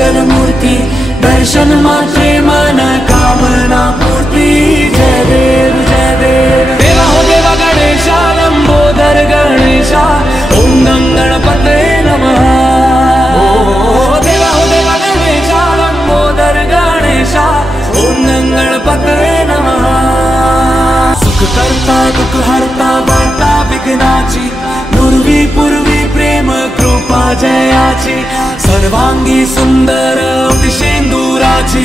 मंगल मूर्ति, दर्शन मात्रे मन कामना पूर्ति। जय देव जय देव। देवा हो देवा गणेशा, लंबोदर गणेशा, ओम गं गणपते नमः। ओ देवा हो देवा गणेशा, लंबोदर गणेशा, ओम गं गणपते नमः। सुख करता दुख हरता वार्ता विघ्नाची, पूर्वी पूर्वी प्रेम कृपा जयाची, सर्वांगी सुंदर शेंदुराची,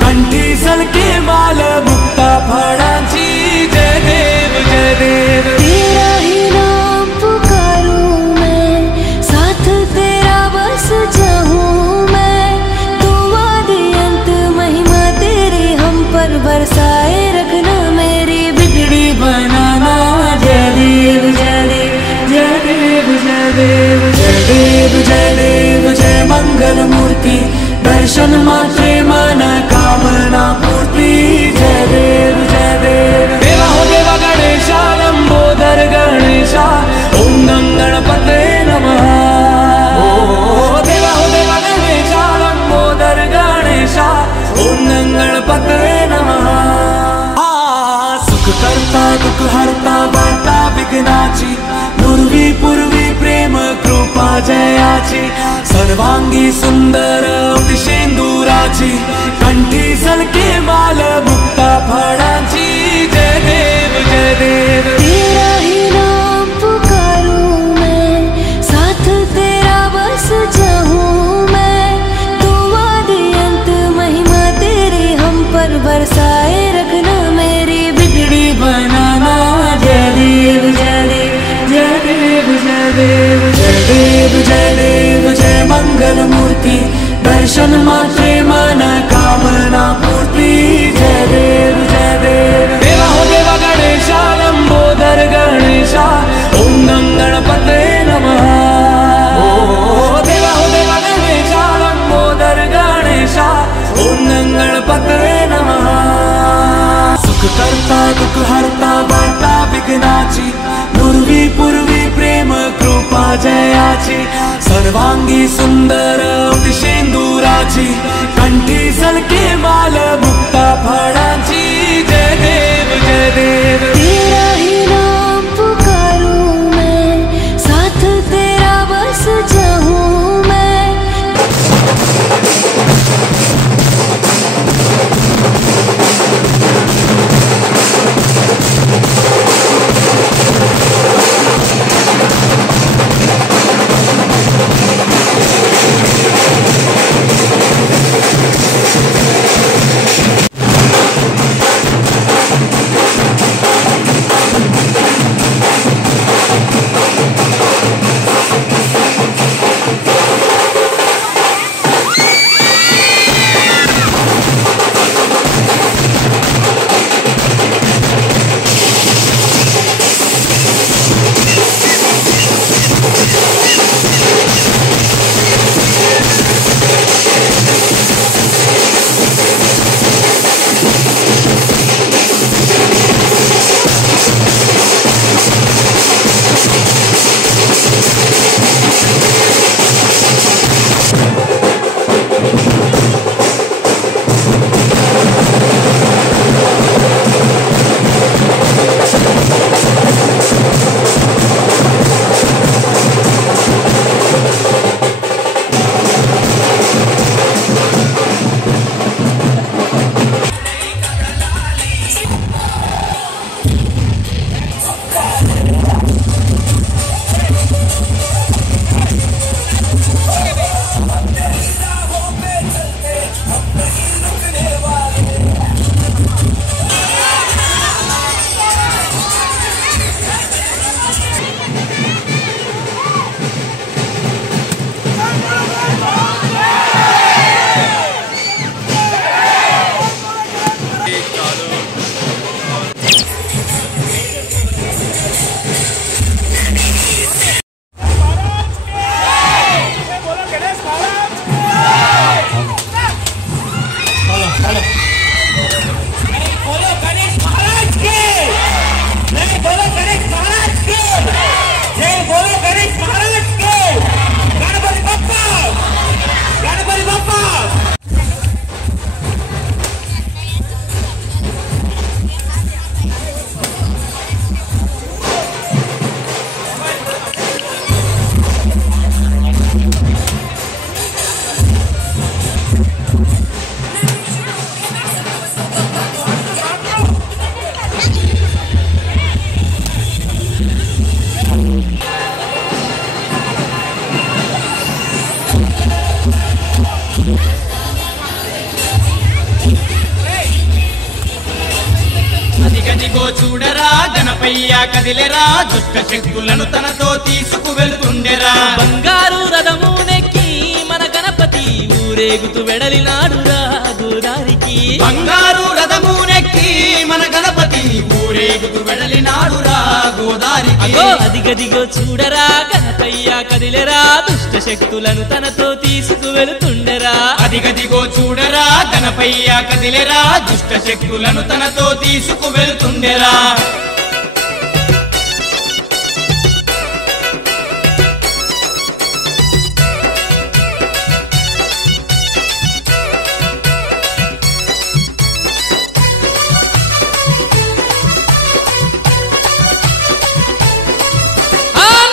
कंठी सलके माल मुक्ता फळाची। जय देव जय देव। तेरा ही नाम पुकारूं मैं, साथ तेरा बस जाऊं मैं, तू आदि अंत महिमा तेरी हम पर बरसाए रखना, मेरी बिगड़ी बनाना। जय देव जय देव जय देव जय देव जय देव जय देव। जय मंगल मूर्ति, दर्शन मात्रे मन कामना पूर्ति। जय देव जय देव। देवा हो देवा गणेशा, लंबोदर गणेशा, ओम गं गणपते नमः। ओ देवा हो देवा गणेशा, लंबोदर गणेशा, ओम गं गणपते नमः। सुख करता दुख हरता वार्ता विघ्नाची, पूर्वी पूर्वी प्रेम कृपा जयाची, सर्वांगी सुंदर शेंदुराची, कंठी सलके माल मुक्ता फळाची। जय देव जय देव। तेरा ही नाम पुकारूं मैं, साथ तेरा बस जाऊं मैं, तू आदि अंत महिमा तेरी हम पर बरसाए रखना, मेरी बिगड़ी बनाना। जय देव जय देव जय देव जय देव जय देव जय देव। जय मंगल मूर्ति, दर्शन मात्रे मन कामना पूर्ति। जय देव जय देव। देवा हो देवा गणेशा, लंबोदर गणेशा, ओम गं गणपते नमः। ओ देवा हो देवा गणेशा, लंबोदर गणेशा, ओम गं गणपते नमः। सुख करता दुख हरता वार्ता विघ्नाची, पूर्वी पूर्वी प्रेम कृपा जयाची, सर्वांगी सुंदर शेंदुराची, कंठी सलके माल मुक्ता फळाची। जय देव जय देव। तेरा ही नाम पुकारूं मैं, साथ तेरा बस जाऊं मैं। అదిగదిగో చూడరా గణపయ్య కదిలేరా దుష్ట శక్తులను తనతో తీసుకువెళ్తుండెరా బంగారు రథమునెక్కి మన గణపతి ఊరేగుతూ వెడలినాడురా గోదారికి బంగారు రథమునెక్కి మన గణపతి ఊరేగుతూ వెడలినాడురా గోదారికి అదిగదిగో చూడరా గణపయ్య కదిలేరా దుష్ట శక్తులను తనతో తీసుకువెళ్తుండెరా అదిగదిగో చూడరా గణపయ్య కదిలేరా దుష్ట శక్తులను తనతో తీసుకువెళ్తుండెరా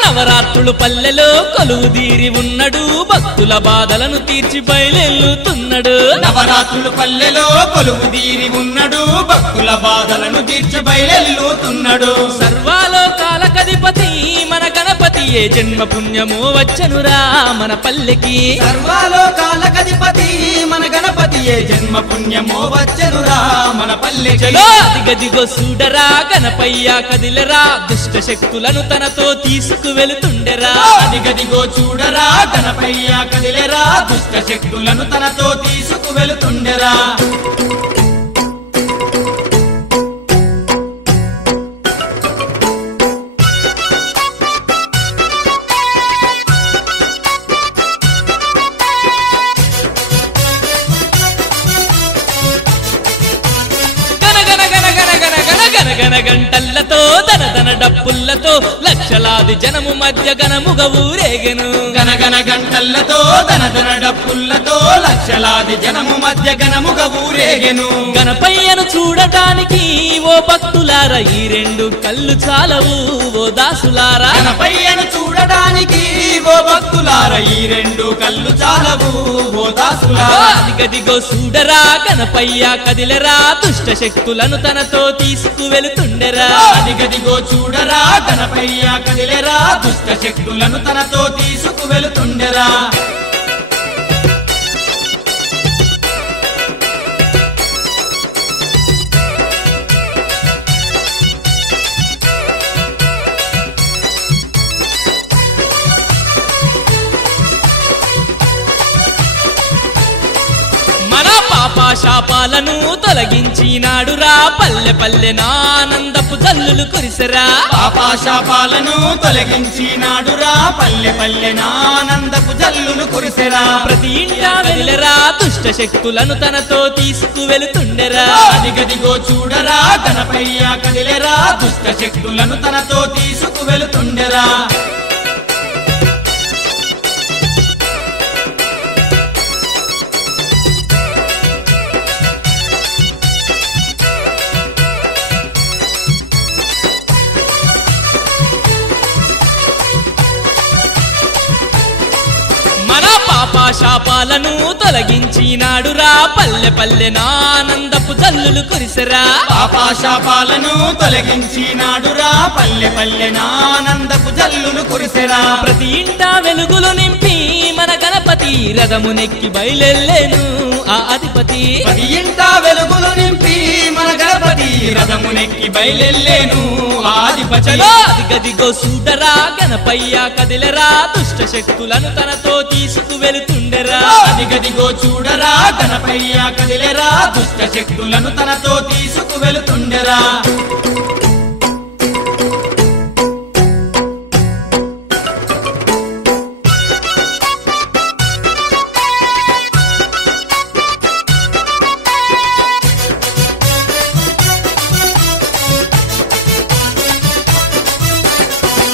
నవరాత్రులు పల్లెలో కొలువుదీరి ఉన్నాడు భక్తుల బాధలను తీర్చి బయలుతున్నాడు నవరాత్రులు పల్లెలో కొలువుదీరి ఉన్నాడు భక్తుల బాధలను తీర్చి బయలుతున్నాడు సర్వలోకాలకధిపతి మన గణపతి ఏ జన్మ పుణ్యమో వచ్చనురా మన పల్లెకి సర్వలోకాలకధిపతి మన గణపతి ఏ జన్మ పుణ్యమో వచ్చనురా మన పల్లెకి అదిగదిగో చూడరా గణపయ్య కదిలరా దుష్ట శక్తులను తనతో తీసుకువెళ్తుండెరా అదిగదిగో చూడరా గణపయ్య కదిలేరా దుష్ట శక్తులను తనతో తీసుకువెళ్తుండెరా గంటల్లతో దనదన డప్పుల్లతో లక్షలాది జనము మధ్య గణముగా ఊరేగెను గనగన గంటల్లతో దనదన డప్పుల్లతో లక్షలాది జనము మధ్య గణముగా ఊరేగెను గణపయ్యను చూడటానికి ఓ భక్తులారా ఈ రెండు కళ్ళు చాలవు ఓ దాసులారా గణపయ్యను చూడటానికి ఓ భక్తులారా ఈ రెండు కళ్ళు చాలవు ఓ దాసులారా అదిగదిగో చూడరా గణపయ్య కదిలరా దుష్ట శక్తులను తనతో తీసుకువెళ్తుండెరా అదిగదిగో చూడరా గణపయ్య కదిలేరా దుష్ట శక్తులను తనతో తీసుకువెళ్తుండెరా పాపాశాపాలను తొలగించినాడురా పల్లె పల్లె ఆనందపు జల్లులు కురిసెరా పాపాశాపాలను తొలగించినాడురా పల్లె పల్లె ఆనందపు జల్లులు కురిసెరా ప్రతి ఇంటా వెదిలరా దుష్ట శక్తులను తనతో తీసుకువెళ్తుండెరా అదిగదిగో చూడరా గణపయ్య కదిలేరా దుష్ట శక్తులను తనతో తీసుకువెళ్తుండెరా పాపాశాపాలను తొలగించినాడురా పల్లె పల్లె ఆనందపు జల్లులు కురిసెరా పాపాశాపాలను తొలగించినాడురా పల్లె పల్లె ఆనందపు జల్లులు కురిసెరా ప్రతి ఇంటా వెలుగులు నింపి మన గణపతి రథమునెక్కి బయలెల్లేను ఆ అధిపతి ప్రతి ఇంటా వెలుగులు నింపి మన గణపతి రథమునెక్కి బయలెల్లేను ఆ అధిపతి అదిగదిగో చూడరా గణపయ్య కదిలరా దుష్ట శక్తులను తనతో తీసుకువెళ్తుండెరా అదిగదిగో చూడరా గణపయ్య కదిలేరా దుష్ట శక్తులను తనతో తీసుకువెళ్తుండెరా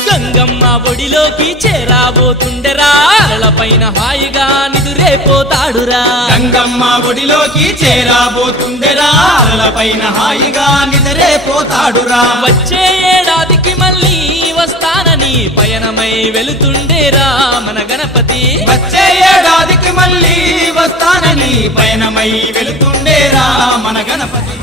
గంగమ్మ ఒడిలోకి చేరాబోతుండెరా అలలపైన హాయిగా నిదురేపోతాడురా గంగమ్మ ఒడిలోకి చేరాబోతుండెరా అలలపైన హాయిగా నిద్రేపోతాడురా వచ్చే ఏడాదికి మళ్ళీ వస్తానని పయనమై వెళుతుండేరా మన గణపతి వచ్చే ఏడాదికి మళ్ళీ వస్తానని పయనమై వెళుతుండేరా మన గణపతి